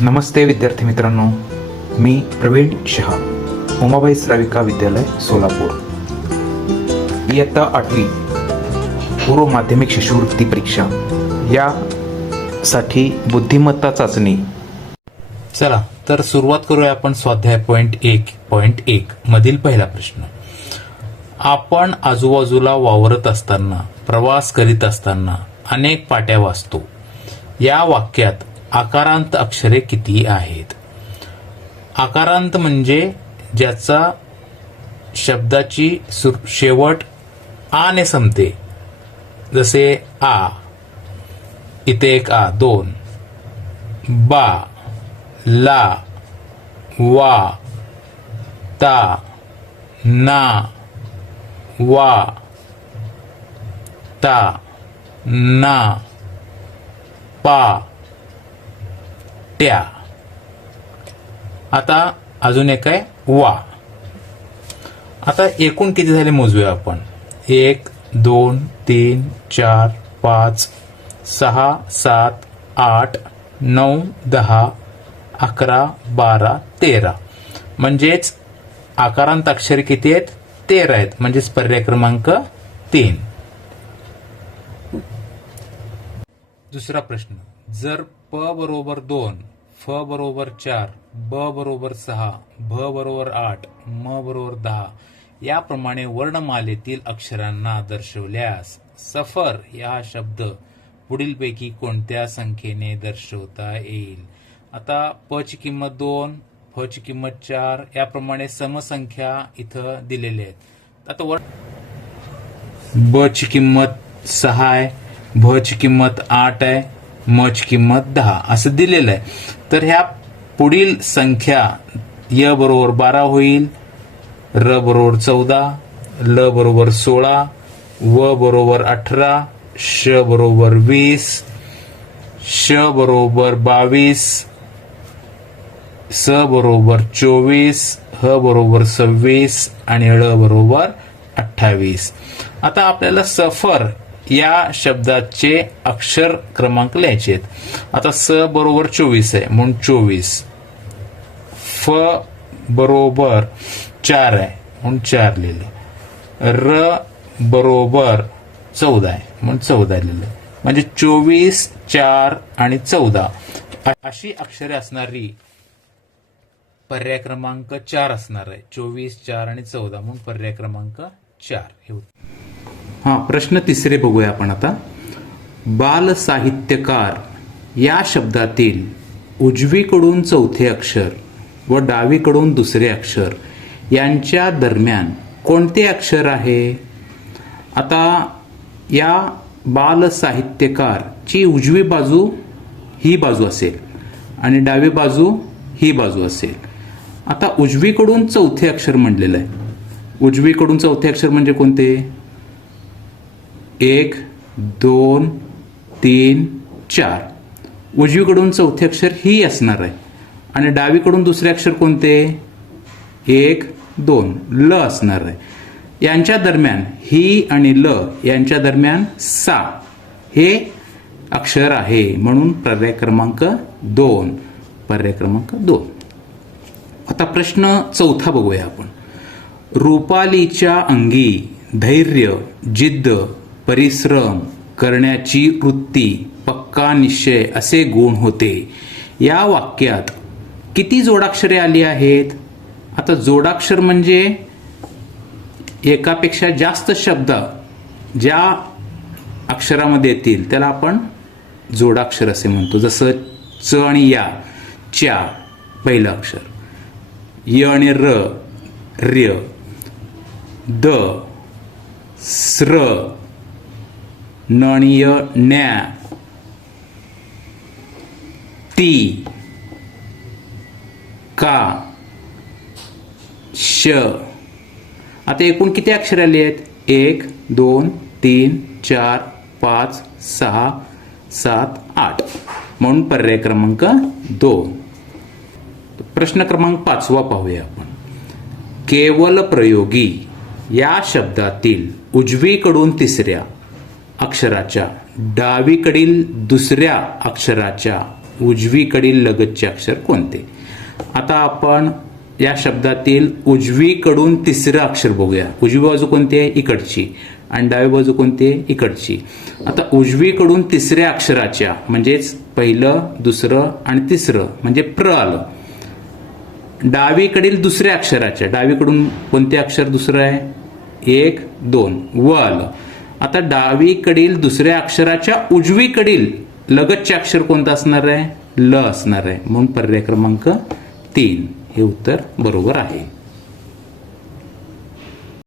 नमस्ते विद्यार्थी मित्रांनो, मी प्रवीण शहा, उमाबाई श्राविका विद्यालय सोलापूर. इयत्ता 8वी पूर्व माध्यमिक शिष्यवृत्ती परीक्षा यासाठी बुद्धिमत्ता चाचणी. चला तर सुरुवात करूया आपण स्वाध्याय .1.1 मधील पहिला प्रश्न. आपण आजूबाजूला वावरत असताना, प्रवास करीत असताना अनेक पाट्या वाचतो. या वाक्यात आकारांत अक्षरे किती आहेत? आकारांत म्हणजे ज्याचा शब्दाची शेवट आ ने संपते. जसे आ, इथे एक आ, 2, बा, ला, वा, ता, ना, वा, ता, ना, पा, ट्या. आता अजून एक आहे वा. आता एकूण किती झाले मोजूया आपण. 1, 2, 3, 4, 5, 6, 7, 8, 9, 10, 11, 12, 13. म्हणजेच आकारांत अक्षरे किती आहेत? 13 आहेत. म्हणजेच पर्याय क्रमांक 3. दुसरा प्रश्न. जर प बरोबर 2, फ बरोबर 4, ब बरोबर 6, भ बरोबर 8, म बरोबर 10 याप्रमाणे वर्णमालेतील अक्षरांना दर्शवल्यास सफर हा शब्द पुढीलपैकी कोणत्या संख्येने दर्शवता येईल? आता प ची किंमत 2, फ ची किंमत 4 याप्रमाणे समसंख्या इथं दिलेल्या आहेत. आता ब ची किंमत 6 आहे, भ ची किंमत 8 आहे, म ची किंमत 10 असं दिलेलं आहे. तर ह्या पुढील संख्या य बरोबर 12 होईल, र बरोबर 14, ल बरोबर 16, व बरोबर 18, श बरोबर 20, श बरोबर 22, स बरोबर 24, ह बरोबर 26 आणि ळ बरोबर 28. आता आपल्याला सफर या शब्दाचे अक्षर क्रमांक लिहायचे आहेत. आता स बरोबर 24 आहे म्हणून 24, फ बरोबर 4 आहे म्हणून 4 लिहिले, र बरोबर 14 आहे म्हणून 14 लिहिले. म्हणजे 24, 4 आणि 14 अशी अक्षरे असणारी पर्याय क्रमांक 4 असणार आहे. 24, 4 आणि 14 म्हणून पर्याय क्रमांक 4 हे होते. प्रश्न तिसरे बघूया आपण आता. बाल साहित्यकार या शब्दातील उजवीकडून चौथे अक्षर व डावीकडून दुसरे अक्षर यांच्या दरम्यान कोणते अक्षर आहे? आता या बाल साहित्यकार ची उजवी बाजू ही बाजू असेल आणि डावी बाजू ही बाजू असेल. आता उजवीकडून चौथे अक्षर म्हणलेलं आहे. उजवीकडून चौथे अक्षर म्हणजे कोणते? 1, 2, 3, 4. उजवीकडून चौथे अक्षर ही असणार आहे आणि डावीकडून दुसरे अक्षर कोणते? 1, 2 ल असणार आहे. यांच्या दरम्यान ही आणि ल यांच्या दरम्यान सा हे अक्षर आहे म्हणून पर्याय क्रमांक 2. पर्याय क्रमांक 2. आता प्रश्न चौथा बघूया आपण. रुपालीच्या अंगी धैर्य, जिद्द, परिश्रम करण्याची वृत्ती, पक्का निश्चय असे गुण होते. या वाक्यात किती जोडाक्षरे आली आहेत? आता जोडाक्षर म्हणजे एकापेक्षा जास्त शब्द ज्या अक्षरामध्ये येतील त्याला आपण जोडाक्षर असे म्हणतो. जसं च आणि या, च्या पहिलं अक्षर, य आणि र, र्य, द, स्र, न आणि य, न्या, ती, का, श. आता एकूण किती अक्षर आली आहेत? 1, 2, 3, 4, 5, 6, 7, 8 म्हणून पर्याय क्रमांक 2. प्रश्न क्रमांक 5 पाहूया आपण. केवल प्रयोगी या शब्दातील उजवीकडून तिसऱ्या अक्षराच्या डावीकडील दुसऱ्या अक्षराच्या उजवीकडील लगतचे अक्षर कोणते? आता आपण या शब्दातील उजवीकडून तिसरं अक्षर बघूया. उजवी बाजू कोणती आहे? इकडची. आणि डावी बाजू कोणती आहे? इकडची. आता उजवीकडून तिसऱ्या अक्षराच्या म्हणजेच पहिलं, दुसरं आणि तिसरं म्हणजे प्र आलं. डावीकडील दुसऱ्या अक्षराच्या, डावीकडून कोणते अक्षर दुसरं आहे? 1, 2 व आलं. आता डावीकडील दुसऱ्या अक्षराच्या उजवीकडील लगतचे अक्षर कोणतं असणार आहे? ल असणार आहे. म्हणून पर्याय क्रमांक 3 हे उत्तर बरोबर आहे.